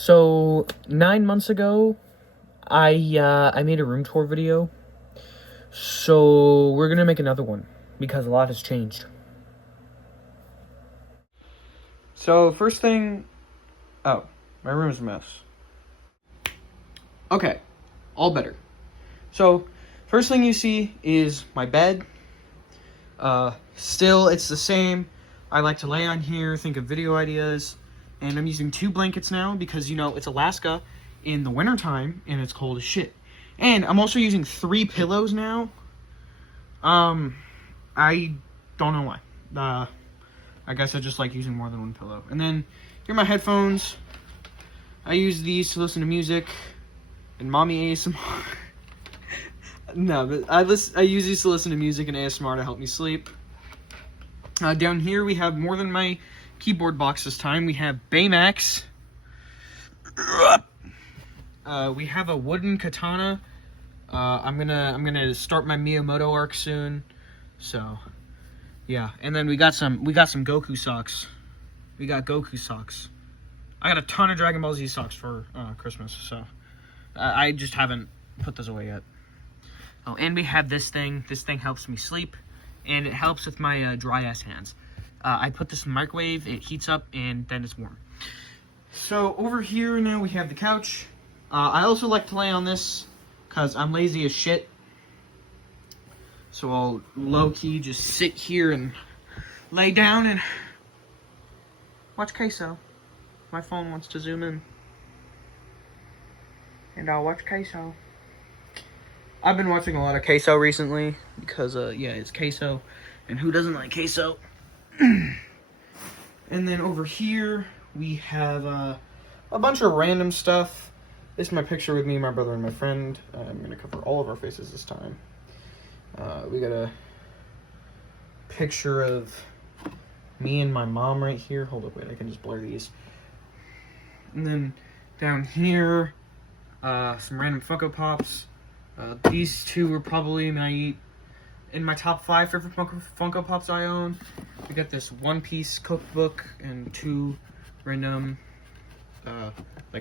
So 9 months ago, I made a room tour video. So we're gonna make another one because a lot has changed. So first thing, oh, my room's a mess. Okay, all better. So first thing you see is my bed. Still, it's the same. I like to lay on here, think of video ideas, and I'm using 2 blankets now because, it's Alaska in the wintertime, and it's cold as shit. And I'm also using 3 pillows now. I don't know why. I guess I just like using more than 1 pillow. And then, here are my headphones. I use these to listen to music and mommy ASMR. No, but I use these to listen to music and ASMR to help me sleep. Down here we have more than my keyboard box this time. We have Baymax. We have a wooden katana. I'm gonna start my Miyamoto arc soon. So, yeah. And then we got some Goku socks. We got Goku socks. I got a ton of Dragon Ball Z socks for Christmas. So, I just haven't put those away yet. Oh, and we have this thing. This thing helps me sleep, and it helps with my dry ass hands. I put this in the microwave, it heats up, and then it's warm. So over here now we have the couch. I also like to lay on this because I'm lazy as shit. So I'll low-key just sit here and lay down and watch Queso. My phone wants to zoom in. And I'll watch Queso. I've been watching a lot of Queso recently because, it's Queso. And who doesn't like Queso? And then over here, we have a bunch of random stuff. This is my picture with me, my brother, and my friend. I'm going to cover all of our faces this time. We got a picture of me and my mom right here. Hold up, wait, I can just blur these. And then down here, some random Funko Pops. These 2 were probably in my top 5 favorite Funko Pops I own. We got this One Piece cookbook and 2 random,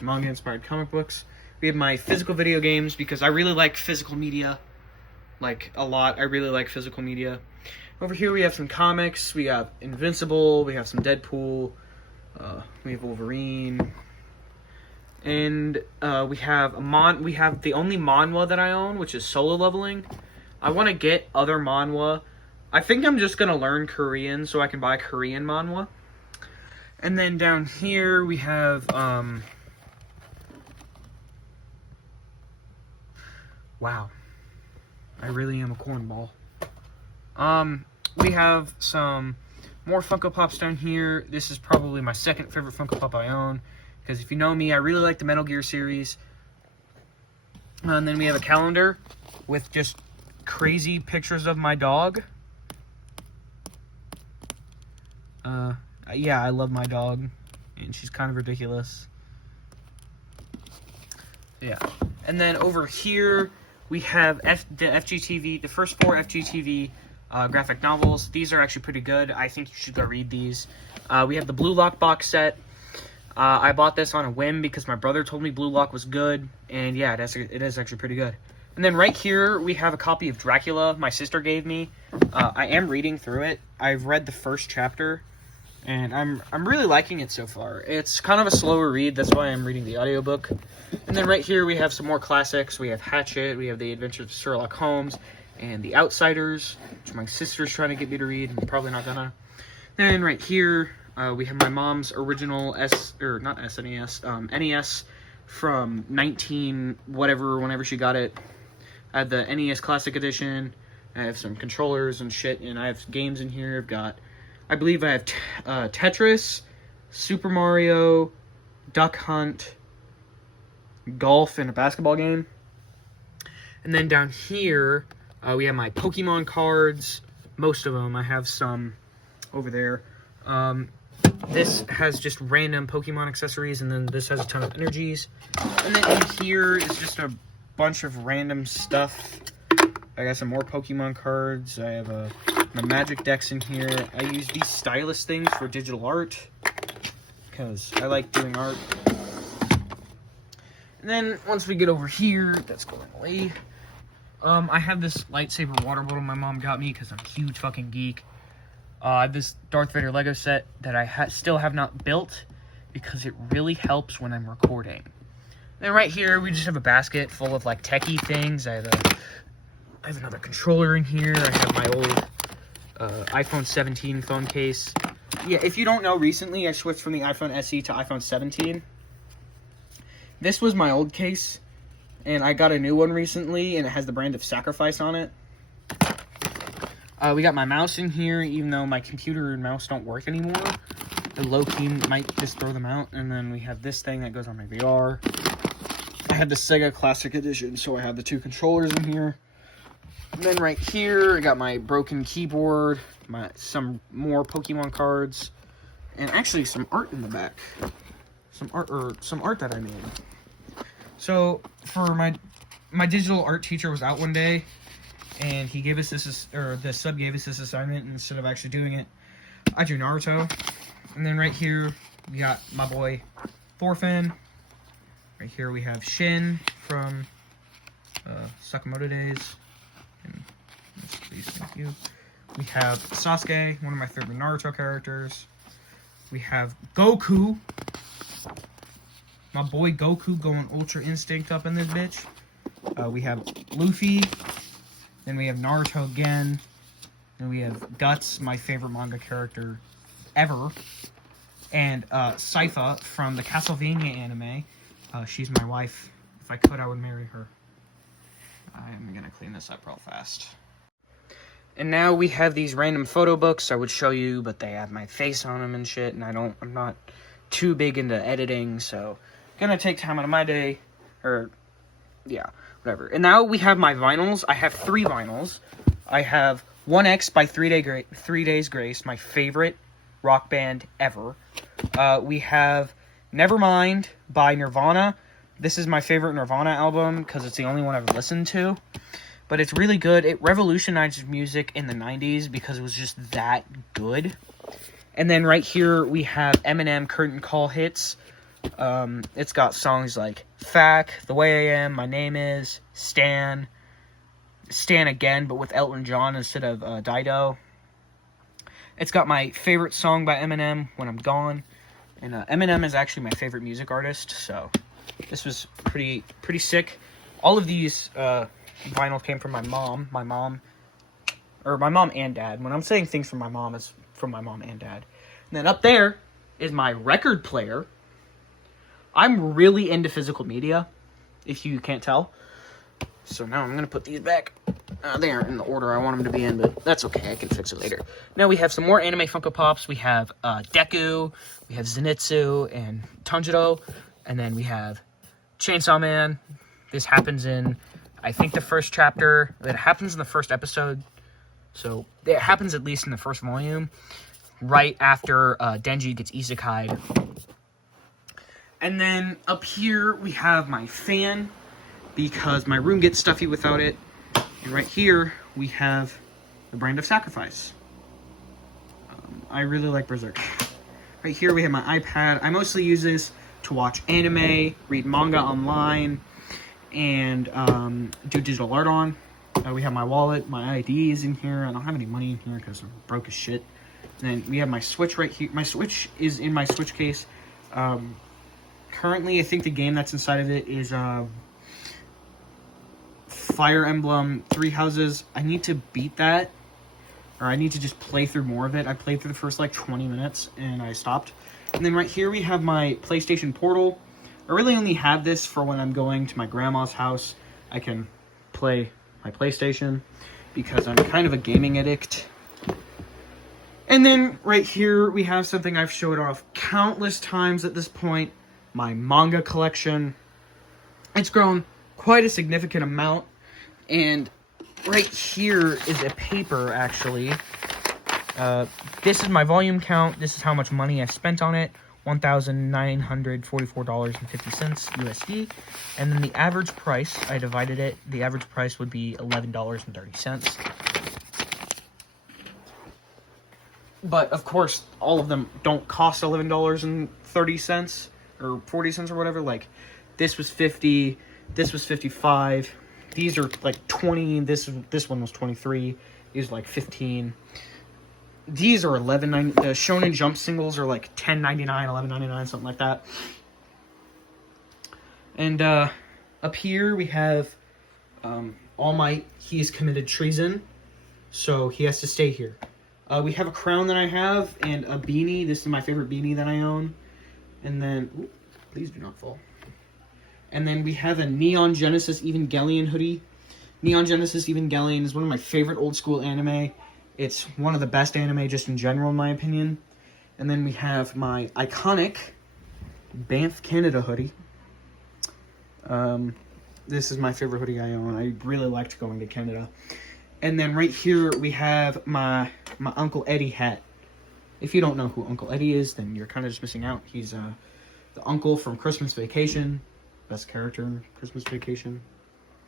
manga-inspired comic books. We have my physical video games because I really like physical media, a lot. I really like physical media. Over here we have some comics. We have Invincible. We have some Deadpool. We have Wolverine. And we have the only manhwa that I own, which is Solo Leveling. I want to get other manhwa. I think I'm just going to learn Korean so I can buy Korean manhwa. And then down here we have, wow. I really am a cornball. We have some more Funko Pops down here. This is probably my second favorite Funko Pop I own. Because if you know me, I really like the Metal Gear series. And then we have a calendar with just crazy pictures of my dog. Yeah, I love my dog. And she's kind of ridiculous. Yeah. And then over here, we have the FGTV, the first 4 FGTV graphic novels. These are actually pretty good. I think you should go read these. We have the Blue Lock box set. I bought this on a whim because my brother told me Blue Lock was good, and yeah, it is actually pretty good. And then right here, we have a copy of Dracula my sister gave me. I am reading through it. I've read the first chapter, and I'm really liking it so far. It's kind of a slower read, that's why I'm reading the audiobook. And then right here, we have some more classics. We have Hatchet, we have The Adventures of Sherlock Holmes, and The Outsiders, which my sister's trying to get me to read, and I'm probably not gonna. Then right here, we have my mom's original NES from whenever she got it. I have the NES Classic Edition. I have some controllers and shit, and I have games in here. I believe I have Tetris, Super Mario, Duck Hunt, golf, and a basketball game. And then down here, we have my Pokemon cards. Most of them. I have some over there. This has just random Pokemon accessories, and then this has a ton of energies. And then in here is just a bunch of random stuff. I got some more Pokemon cards. I have my Magic decks in here. I use these stylus things for digital art because I like doing art. And then once we get over here, that's going away. I have this lightsaber water bottle my mom got me because I'm a huge fucking geek. I have this Darth Vader Lego set that I still have not built because it really helps when I'm recording. Then right here, we just have a basket full of like techie things. I have another controller in here. I have my old iPhone 17 phone case. Yeah, if you don't know, recently I switched from the iPhone SE to iPhone 17. This was my old case, and I got a new one recently, and it has the brand of Sacrifice on it. We got my mouse in here, even though my computer and mouse don't work anymore. The low-key might just throw them out. And then we have this thing that goes on my VR. I have the Sega Classic Edition, so I have the 2 controllers in here. And then right here, I got my broken keyboard, some more Pokemon cards, and actually some art in the back. Some art that I made. So for my digital art teacher was out one day, and he gave us this, or the sub gave us this assignment, and instead of actually doing it, I drew Naruto. And then right here, we got my boy Thorfinn. Right here we have Shin from Sakamoto Days. And please, thank you. We have Sasuke, one of my favorite Naruto characters. We have Goku. My boy Goku going Ultra Instinct up in this bitch. We have Luffy. Then we have Naruto again. Then we have Guts, my favorite manga character ever. And Sypha from the Castlevania anime. She's my wife. If I could, I would marry her. I'm gonna clean this up real fast. And now we have these random photo books I would show you, but they have my face on them and shit, and I'm not too big into editing, so gonna take time out of my day, or yeah, whatever. And now we have my vinyls. I have 3 vinyls. I have 1X by 3 Days Grace, my favorite rock band ever. We have Nevermind by Nirvana. This is my favorite Nirvana album because it's the only one I've listened to. But it's really good. It revolutionized music in the 90s because it was just that good. And then right here we have Eminem Curtain Call hits. It's got songs like Fack, The Way I Am, My Name Is, Stan Again, but with Elton John instead of Dido. It's got my favorite song by Eminem, When I'm Gone. And Eminem is actually my favorite music artist, so this was pretty sick. All of these vinyls came from my mom. My mom and dad. When I'm saying things from my mom, it's from my mom and dad. And then up there is my record player. I'm really into physical media, if you can't tell. So now I'm going to put these back. They aren't in the order I want them to be in, but that's okay. I can fix it later. Now we have some more anime Funko Pops. We have Deku, we have Zenitsu, and Tanjiro. And then we have Chainsaw Man. This happens in, I think, the first chapter. It happens in the first episode. So it happens at least in the first volume. Right after Denji gets isekai'd. And then up here we have my fan, because my room gets stuffy without it. And right here we have the brand of Sacrifice. I really like Berserk. Right here we have my iPad. I mostly use this to watch anime, read manga online, and do digital art on. We have my wallet, my ID is in here. I don't have any money in here because I'm broke as shit. And then we have my Switch right here. My Switch is in my Switch case. Currently, I think the game that's inside of it is Fire Emblem Three Houses. I need to beat that, or I need to just play through more of it. I played through the first like 20 minutes and I stopped. And then right here we have my PlayStation Portal. I really only have this for when I'm going to my grandma's house. I can play my PlayStation because I'm kind of a gaming addict. And then right here we have something I've showed off countless times at this point. My manga collection. It's grown quite a significant amount. And right here is a paper, actually. This is my volume count. This is how much money I've spent on it. $1,944.50 USD. And then the average price, I divided it. The average price would be $11.30. But, of course, all of them don't cost $11.30 or 40 cents or whatever. Like, This was 50. This was 55. These are like 20. This one was 23. These are like 15. These are $11.90. The Shonen Jump singles are like $10.99, $11.99, something like that. And up here we have All Might. He has committed treason, so he has to stay here. We have a crown that I have and a beanie. This is my favorite beanie that I own. And then, ooh, please do not fall. And then we have a Neon Genesis Evangelion hoodie. Neon Genesis Evangelion is one of my favorite old school anime. It's one of the best anime just in general, in my opinion. And then we have my iconic Banff Canada hoodie. This is my favorite hoodie I own. I really liked going to Canada. And then right here we have my Uncle Eddie hat. If you don't know who Uncle Eddie is, then you're kind of just missing out. He's the uncle from Christmas Vacation. Best character in Christmas Vacation.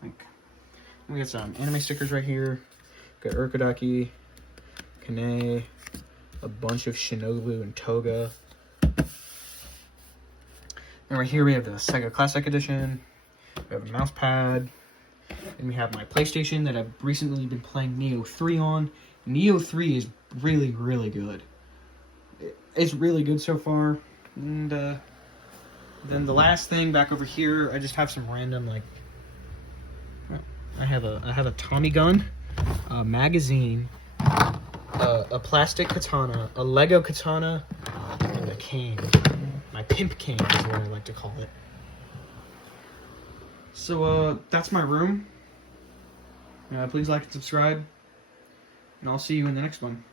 Like, we got some anime stickers right here. Got Urkodaki, Kane, a bunch of Shinobu and Toga. And right here we have the Sega Classic Edition. We have a mouse pad. And we have my PlayStation that I've recently been playing Neo 3 on. Neo 3 is really, really good. It's really good so far. And then the last thing back over here, I just have some random, like, I have a Tommy gun, a magazine, a plastic katana, a Lego katana, and a cane. My pimp cane is what I like to call it. So, that's my room. Please like and subscribe. And I'll see you in the next one.